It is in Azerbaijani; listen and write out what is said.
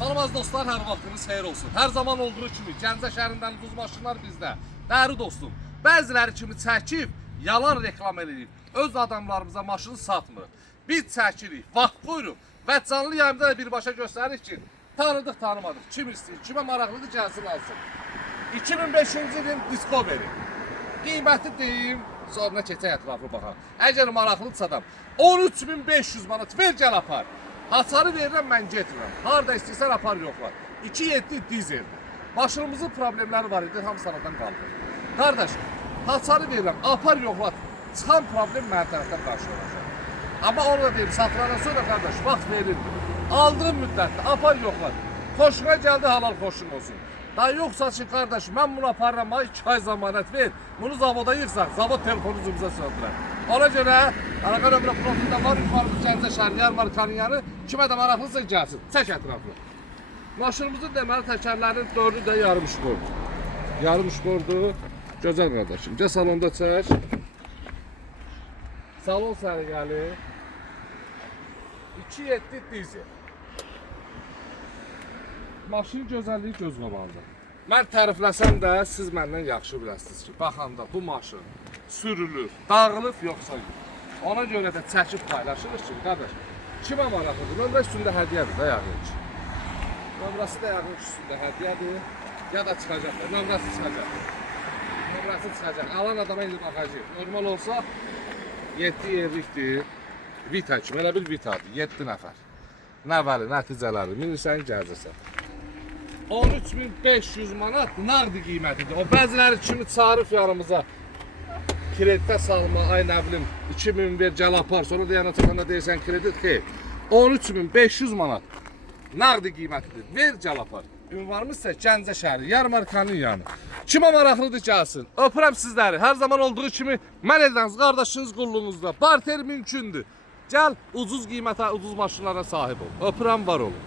Salam dostlar, hər vaxtınız xeyir olsun. Hər zaman olduğu kimi Gəncə şəhərindən ucuz maşınlar bizdə. Değerli dostum, bəziləri kimi çəkib, yalan reklam edirik. Öz adamlarımıza maşını satmır. Biz çəkirik, vaxt qoyuruq və canlı yayımda da birbaşa göstəririk ki, tanıdıq, tanımadıq. Kim istəyir, kimə maraqlıdır gəlsin alsın. 2005-ci ilin Discovery. Qiyməti deyim, sonra keçək ətrafı baxaq. Əgər maraqlıdırsa adam 13.500 manat ver gəl apar. Hasarı verirəm, mən getirəm. Harada istəyirsən apar yoxlar. 2.7 dizel. Başımızın problemləri var idi, hamısı aradan qaldı. Qardaş, hasarı verirəm, apar yoxlar. Çıxan problem mənim tərəfdən qarşı olacaq. Amma onu da deyim, satılandan sonra qardaş, vaxt verir. Aldığım müddətdə apar yoxlar. Xoşuna gəldi, halal xoşun olsun. Daha yoxsa ki, qardaş, mən bunu aparıram, 2 ay zamanət ver. Bunu zavoda yıxsaq, zavod telefonumuza söndürər. Ona görə, əlaqə nömrə profildə var, yuxarımız Gəncə şəhəri, Yarmarkanın yanı, kimə də maraqlısa gəlsin, çək ətraflı. Maşınımızın deməli təkərlərinin 4'ü də yarım şpordur. Yarım şpordur. Gözəl qardaşım, gəl salonda çək. Salon sərgəli. 2.7 dizel. Maşının gözəlliyi göz qabağında. Mən tərifləsəm də siz məndən yaxşı biləsiniz ki, baxanda bu maşın sürülür, dağılıb yoxsa yox. Ona görə də çəkib paylaşırıq ki, qardaş, kimə maraqlıdır? Nömrə üstündə hədiyyədir də yəqin ki. Nömrəsi də yəqin ki, üstündə hədiyyədir. Ya da çıxacaq, nömrəsi çıxacaq. Nömrəsi çıxacaq. Alan adama indi baxacaq. Normal olsa 7 yerlikdir. Vita kimi, elə bir Vitadır, 7 nəfər. Nəvəli, nəticələri, minirsən, gələcəksən. 13.500 manat nağdi qiymətidir. O bəziləri kimi çağırıb yanımıza kreditə salma, ay nə bilim 2000 ver gəl apar, sonra da yana çıxanda deyirsən kredit xeyr. 13.500 manat nağdi qiymətidir. Ver gəl apar. Ünvanımız isə Gəncə şəhəri, Yarmarkanın yanı. Kimə maraqlıdır gəlsin. Öpürəm sizləri. Hər zaman olduğu kimi mən edəniz qardaşınız qulluğunuzda. Barter mümkündür. Gəl ucuz qiymətə, ucuz maşınlara sahib ol. Öpürəm, var olun.